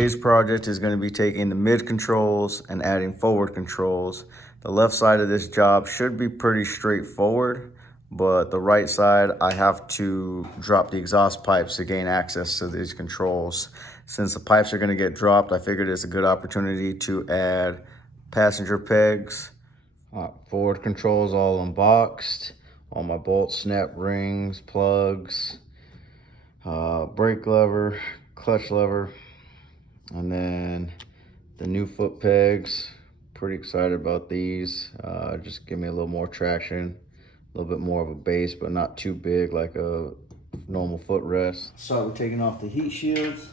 Today's project is going to be taking the mid controls and adding forward controls. The left side of this job should be pretty straightforward, but the right side, I have to drop the exhaust pipes to gain access to these controls. Since the pipes are going to get dropped, I figured it's a good opportunity to add passenger pegs, forward controls all unboxed, all my bolts, snap rings, plugs, brake lever, clutch lever, and then the new foot pegs. Pretty excited about these. Just give me a little more traction, a little bit more of a base, but not too big like a normal footrest. So we're taking off the heat shields.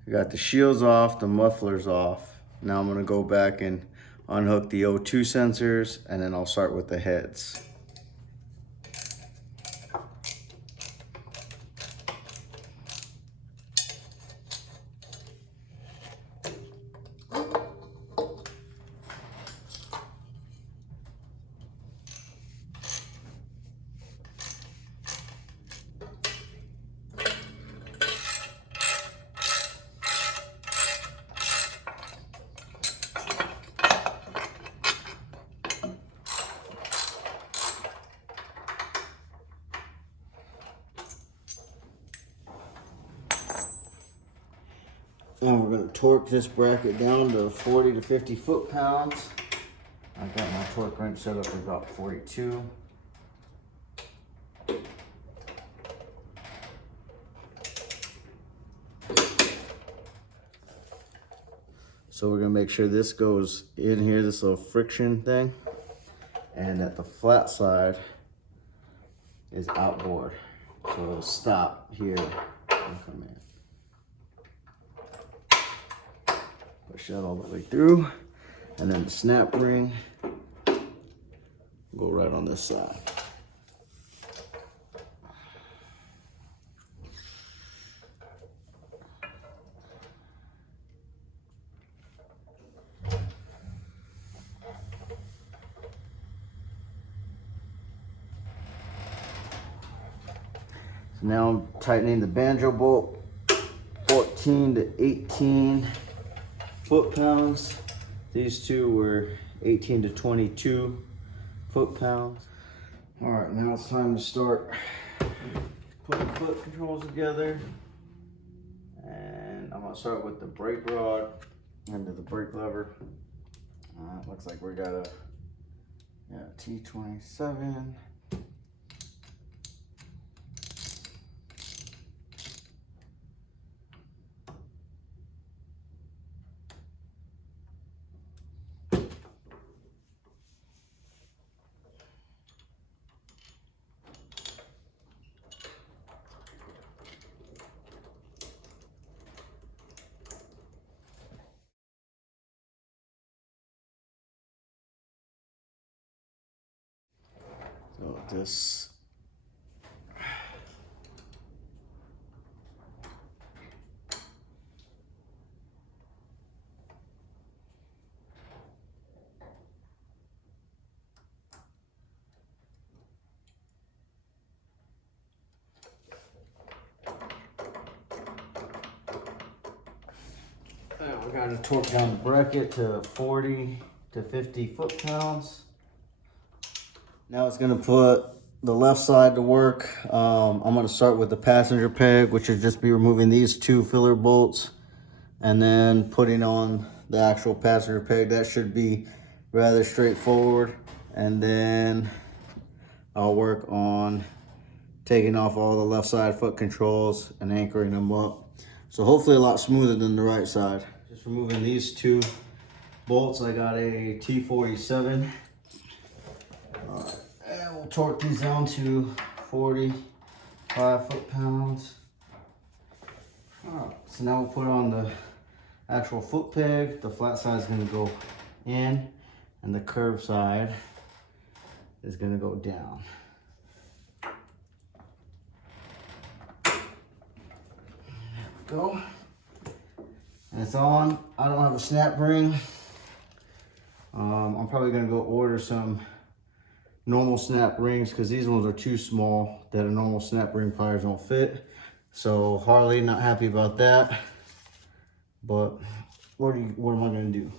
I got the shields off, the mufflers off. Now I'm gonna go back and unhook the O2 sensors, and then I'll start with the heads. And we're going to torque this bracket down to 40 to 50 foot-pounds. I got my torque wrench set up at about 42. So we're going to make sure this goes in here, this little friction thing, and that the flat side is outboard. So it'll stop here and come in. Push that all the way through, and then the snap ring go right on this side. So now I'm tightening the banjo bolt, 14 to 18 foot-pounds. These two were 18 to 22 foot-pounds. All right, now it's time to start putting foot controls together. And I'm gonna start with the brake rod into the brake lever. Looks like we got a T27. So this we got to torque down the bracket to 40 to 50 foot-pounds. Now it's gonna put the left side to work. I'm gonna start with the passenger peg, which is just be removing these two filler bolts and then putting on the actual passenger peg. That should be rather straightforward. And then I'll work on taking off all the left side foot controls and anchoring them up. So hopefully a lot smoother than the right side. Just removing these two bolts. I got a T47. All right, and we'll torque these down to 45 foot-pounds. All right, so now we'll put on the actual foot peg. The flat side is going to go in, and the curved side is gonna go down. Go. And it's on. I don't have a snap ring. I'm probably gonna go order some normal snap rings because these ones are too small that a normal snap ring pliers don't fit. So Harley, not happy about that. But what am I gonna do?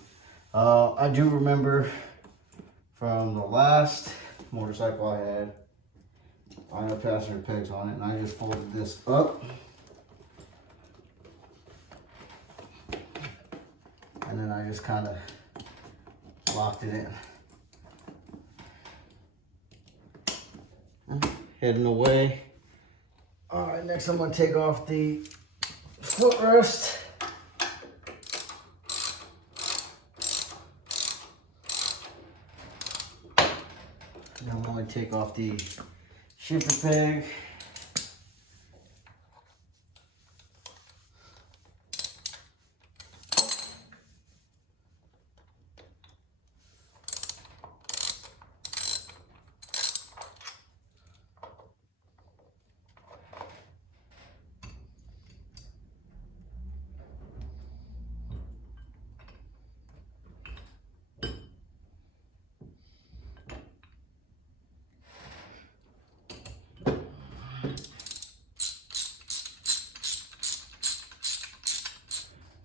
I do remember from the last motorcycle I had, I had passenger pegs on it, and I just folded this up. And then I just kind of locked it in. Heading away. All right, next I'm gonna take off the footrest. Then I'm gonna take off the shifter peg.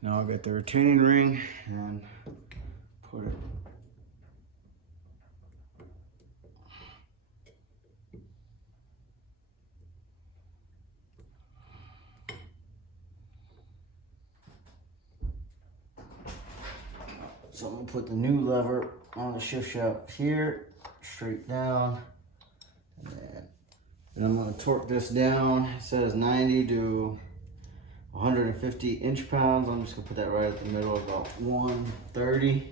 Now I'll get the retaining ring and put it. So I'm gonna put the new lever on the shift shaft here, straight down, and I'm gonna torque this down. It says 90 to 150 inch-pounds. I'm just gonna put that right at the middle, about 130.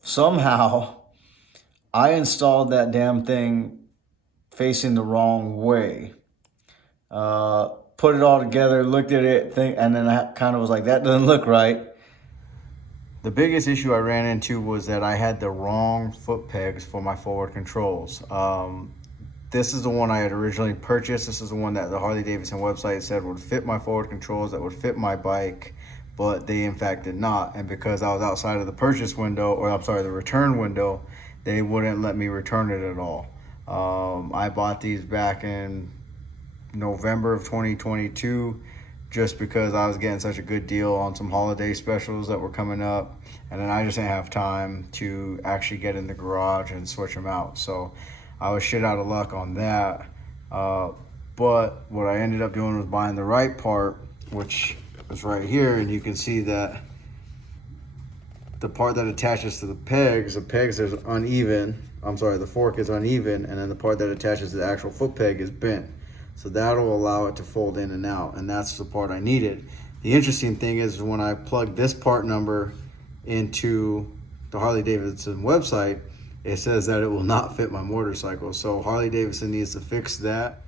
Somehow, I installed that damn thing facing the wrong way. Put it all together, looked at it, and then I kind of was like, that doesn't look right. The biggest issue I ran into was that I had the wrong foot pegs for my forward controls. This is the one I had originally purchased. This is the one that the Harley-Davidson website said would fit my forward controls, that would fit my bike, but they in fact did not. And because I was outside of the purchase window, or I'm sorry, the return window, they wouldn't let me return it at all. I bought these back in November of 2022 just because I was getting such a good deal on some holiday specials that were coming up, and then I just didn't have time to actually get in the garage and switch them out. So I was shit out of luck on that. But what I ended up doing was buying the right part, which is right here, and you can see that the part that attaches to the pegs is uneven. I'm sorry, the fork is uneven, and then the part that attaches to the actual foot peg is bent. So that'll allow it to fold in and out, and that's the part I needed. The interesting thing is when I plug this part number into the Harley-Davidson website, it says that it will not fit my motorcycle. So Harley-Davidson needs to fix that.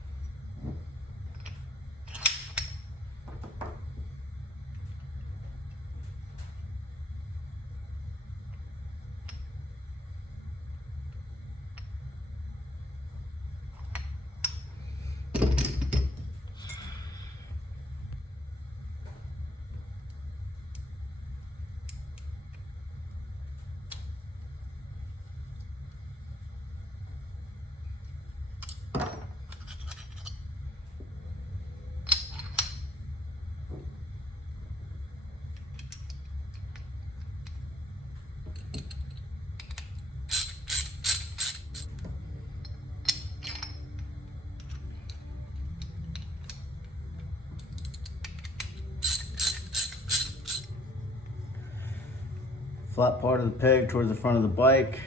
flat part of the peg towards the front of the bike,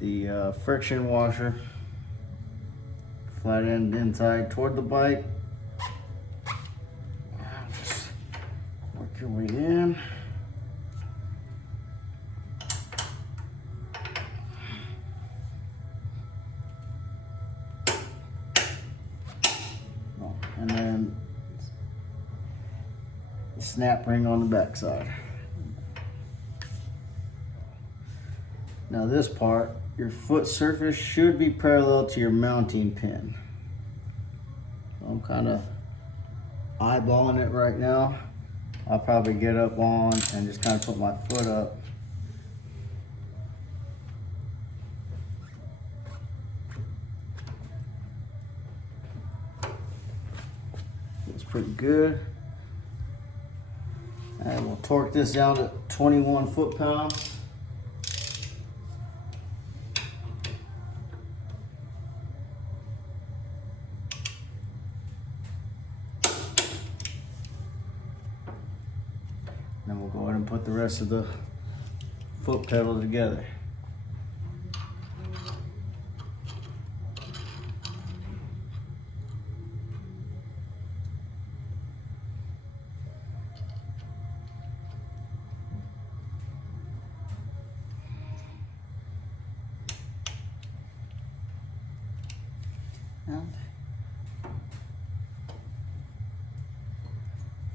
the friction washer, flat end inside toward the bike. Just work your way in. And then the snap ring on the back side. Now this part, your foot surface should be parallel to your mounting pin. So I'm kind of eyeballing it right now. I'll probably get up on and just kind of put my foot up. It's pretty good. And we'll torque this down to 21 foot-pounds. Then we'll go ahead and put the rest of the foot pedal together. And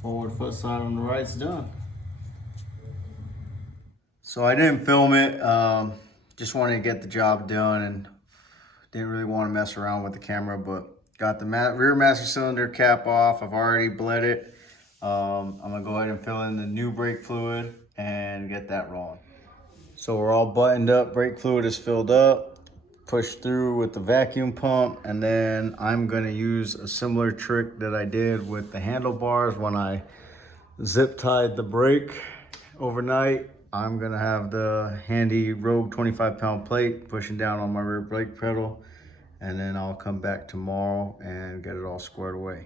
forward foot side on the right's done. So I didn't film it, just wanted to get the job done and didn't really want to mess around with the camera, but got the rear master cylinder cap off. I've already bled it. I'm gonna go ahead and fill in the new brake fluid and get that rolling. So we're all buttoned up, brake fluid is filled up, pushed through with the vacuum pump, and then I'm gonna use a similar trick that I did with the handlebars when I zip tied the brake overnight. I'm gonna have the handy Rogue 25-pound plate pushing down on my rear brake pedal, and then I'll come back tomorrow and get it all squared away.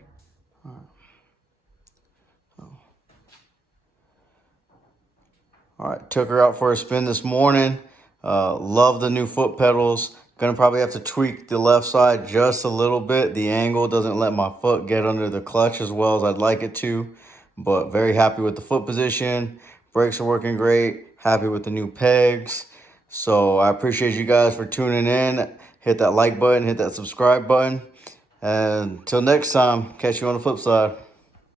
All right, took her out for a spin this morning. Love the new foot pedals. Gonna probably have to tweak the left side just a little bit. The angle doesn't let my foot get under the clutch as well as I'd like it to, but very happy with the foot position. Brakes are working great. Happy with the new pegs. So I appreciate you guys for tuning in. Hit that like button, hit that subscribe button. And until next time, catch you on the flip side.